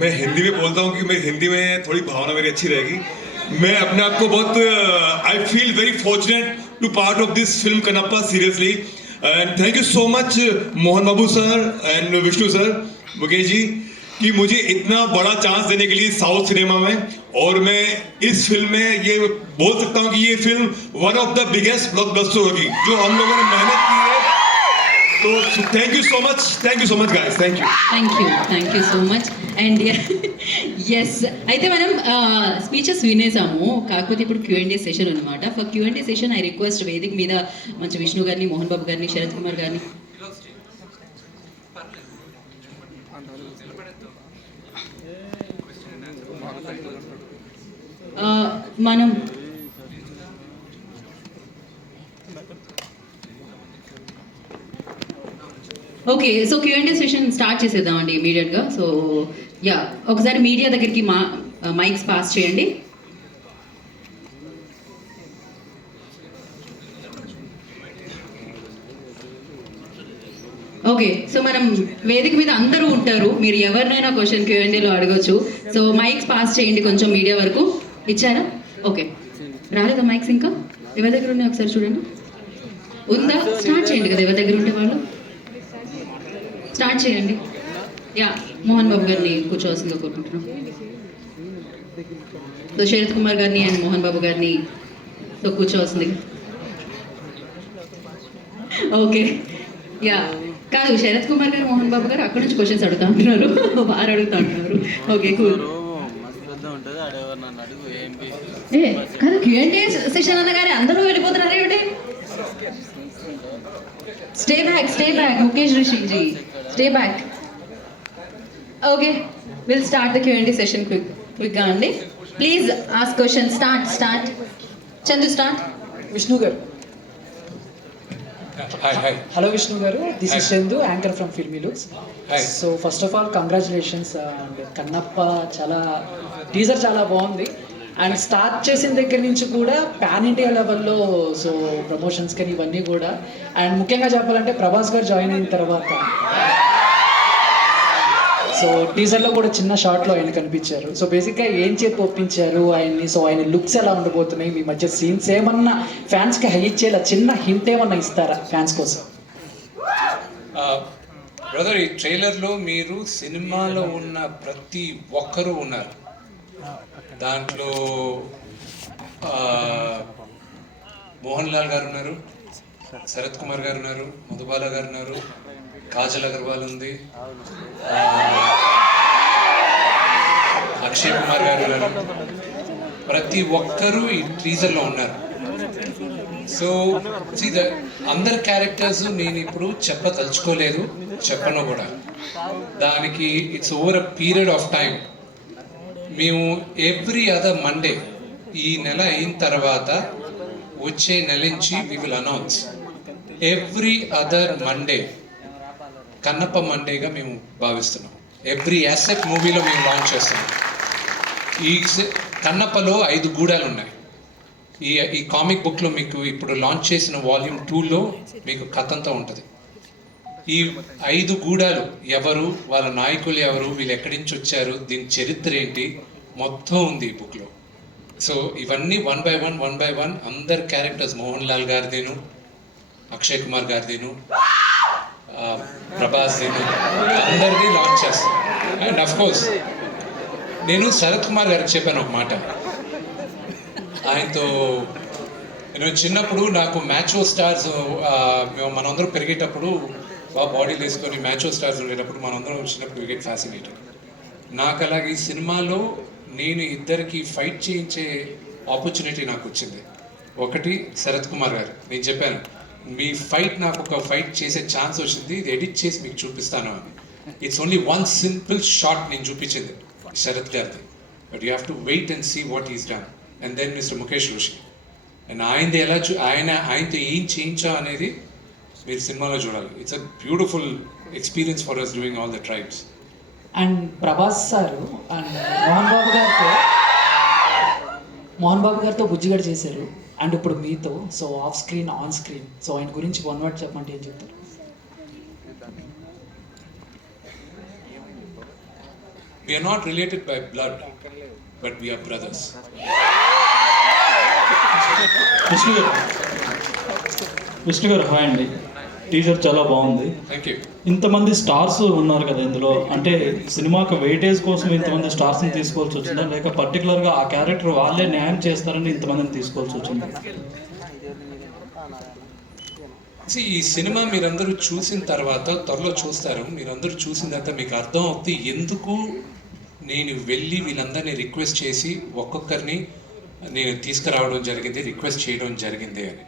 मैं हिंदी में बोलता हूँ कि मैं हिंदी में थोड़ी भावना मेरी अच्छी रहेगी. मैं अपने आप को बहुत I feel very fortunate to part of this film Kannappa seriously. And thank you so much Mohan Babu sir and Vishnu sir, Mukesh ji, कि मुझे इतना बड़ा चांस देने के लिए साउथ सिनेमा में. और मैं इस फिल्म में ये बोल सकता हूँ कि ये film one of the biggest blockbuster होगी जो हम लोगों ने मेहनत की है. तो thank you so much guys, thank you so much. And yes, అయితే మనం స్పీచెస్ వినేసాము, కాకపోతే ఇప్పుడు Q&A సెషన్ అనమాట. For Q&A session I request వేదిక మీద మంచి విష్ణు గారిని, మోహన్ బాబు గారిని, శరత్ కుమార్ గారిని. మనం okay, so Q&A session start చేసేద్దామండి ఇమీడియట్గా. సో యా, ఒకసారి మీడియా దగ్గరికి మైక్స్ పాస్ చేయండి. ఓకే, సో మనం వేదిక మీద అందరూ ఉంటారు, మీరు ఎవరినైనా క్వశ్చన్ Q&Aలో అడగచ్చు. సో మైక్స్ పాస్ చేయండి కొంచెం మీడియా వరకు. ఇచ్చారా? ఓకే, రాలేదా మైక్స్? ఇంకా ఎవరి దగ్గర ఉన్నాయి ఒకసారి చూడండి. ఉందా? స్టార్ట్ చేయండి కదా, ఎవరి దగ్గర ఉంటే వాళ్ళు స్టార్ట్ చేయండి. యా, మోహన్ బాబు గారిని కూర్చోవాల్సిందిగా కోరుకుంటున్నాం. సో శరత్ కుమార్ గారిని అండ్ మోహన్ బాబు గారిని సో కూర్చోవాల్సింది. ఓకే, యా, కాదు, శరత్ కుమార్ గారు, మోహన్ బాబు గారు అక్కడ నుంచి క్వశ్చన్స్ అడుగుతా ఉంటున్నారు, వారు అడుగుతా ఉంటున్నారు. Okay, cool. కాదు, Q&A సెషన్ అనగానే అందరూ వెళ్ళిపోతున్నారు ఏమిటి? Stay back Mukesh Rishi ji, stay back. Okay, will start the Q&A session క్విక్గా అండి. Please ask question. Start Chandu, start. Vishnu గారు. Hi. హలో విష్ణు గారు, this is Chandu, anchor from Filmy Looks. So first of all congratulations. And Kannappa చాలా teaser చాలా బాగుంది. అండ్ స్టార్ట్ చేసిన దగ్గర నుంచి కూడా పాన్ ఇండియా లెవెల్లో సో ప్రమోషన్స్ కానీ ఇవన్నీ కూడా. అండ్ ముఖ్యంగా చెప్పాలంటే ప్రభాస్ గారు జాయిన్ అయిన తర్వాత సో టీజర్లో కూడా చిన్న షార్ట్లో ఆయన కనిపించారు. సో బేసిక్గా ఏం చెప్పి ఒప్పించారు ఆయన్ని? సో ఆయన లుక్స్ ఎలా ఉండబోతున్నాయి? మీ మధ్య సీన్స్ ఏమన్నా ఫ్యాన్స్కి హై ఇచ్చేలా చిన్న హింట్ ఏమన్నా ఇస్తారా ఫ్యాన్స్ కోసం? బ్రదర్, ఈ ట్రైలర్లో మీరు సినిమాలో ఉన్న ప్రతి ఒక్కరూ ఉన్నారు. దాంట్లో మోహన్ లాల్ గారు ఉన్నారు, శరత్ కుమార్ గారు ఉన్నారు, మధుబాల గారు ఉన్నారు, కాజల్ అగర్వాల్ ఉంది, అక్షయ్ కుమార్ గారు ఉన్నారు. ప్రతి ఒక్కరూ ఈ టీజర్లో ఉన్నారు. సో అందరి క్యారెక్టర్స్ నేను ఇప్పుడు చెప్పదలుచుకోలేదు, చెప్పను కూడా. దానికి it's over a period of time. మేము ఎవ్రీ అదర్ మండే, ఈ నెల అయిన తర్వాత వచ్చే నెల నుంచి we will announce every other Monday Kannappa మండేగా మేము భావిస్తున్నాం. ఎవ్రీ యాసెట్ మూవీలో మేము లాంచ్ చేస్తున్నాం. ఈ కన్నప్పలో 5 గూడాలు ఉన్నాయి. ఈ కామిక్ బుక్లో మీకు ఇప్పుడు లాంచ్ చేసిన వాల్యూమ్ 2లో మీకు కథంతా ఉంటుంది. ఈ 5 గూడాలు ఎవరు, వాళ్ళ నాయకులు ఎవరు, వీళ్ళు ఎక్కడి నుంచి వచ్చారు, దీని చరిత్ర ఏంటి, మొత్తం ఉంది ఈ బుక్లో. సో ఇవన్నీ వన్ బై వన్ అందరి క్యారెక్టర్స్, మోహన్ లాల్ గారిదేను, అక్షయ్ కుమార్ గారిదేను, ప్రభాస్ దేను, అందరినీ లాంచ్ చేస్తాను. అండ్ అఫ్ కోర్స్ నేను శరత్ కుమార్ గారికి చెప్పాను ఒక మాట. ఆయనతో నేను చిన్నప్పుడు నాకు మ్యాచో స్టార్స్, మనందరూ పెరిగేటప్పుడు బాడీ వేసుకొని మ్యాచో స్టార్స్ ఉండేటప్పుడు మనందరం చిన్నప్పుడు వికెట్ ఫ్యాసినేటెడ్. నాకు అలాగే ఈ సినిమాలో నేను ఇద్దరికి ఫైట్ చేయించే ఆపర్చునిటీ నాకు వచ్చింది. ఒకటి శరత్ కుమార్ గారు, నేను చెప్పాను మీ ఫైట్, నాకు ఒక ఫైట్ చేసే ఛాన్స్ వచ్చింది, ఇది ఎడిట్ చేసి మీకు చూపిస్తాను అని. It's only one simple shot నేను చూపించింది శరత్ గారిది, but you have to wait and see what is done. And then mister Mukesh Rishi, and ఆయనది ఎలా ఆయనతో ఏం చేయించా అనేది మీరు సినిమాలో చూడాలి. It's a beautiful experience for us doing all the tribes. And Prabhas sir and Mohan Babu గారితో బుజ్జిగడ చేశారు. అండ్ ఇప్పుడు మీతో, so off screen on screen, so ఆయన గురించి వన్ వర్డ్ చెప్పంటే ఏం చెప్తారు? We are not related by blood but we are brothers. Vishnu గారు హాయ్ అండి. టీషర్ట్ చాలా బాగుంది. Thank you. ఇంతమంది స్టార్స్ ఉన్నారు కదా ఇందులో, అంటే సినిమాకి వెయిటేజ్ కోసం ఇంతమంది స్టార్స్ని తీసుకోవాల్సి వచ్చిందా, లేక పర్టికులర్గా ఆ క్యారెక్టర్ వాళ్ళే న్యాయం చేస్తారని ఇంతమందిని తీసుకోవాల్సి వచ్చిందా? ఈ సినిమా మీరందరూ చూసిన తర్వాత, త్వరలో చూస్తారు, మీరందరూ చూసిన తర్వాత మీకు అర్థం అవుతుంది ఎందుకు నేను వెళ్ళి వీళ్ళందరినీ రిక్వెస్ట్ చేసి ఒక్కొక్కరిని నేను తీసుకురావడం జరిగింది, రిక్వెస్ట్ చేయడం జరిగింది అని.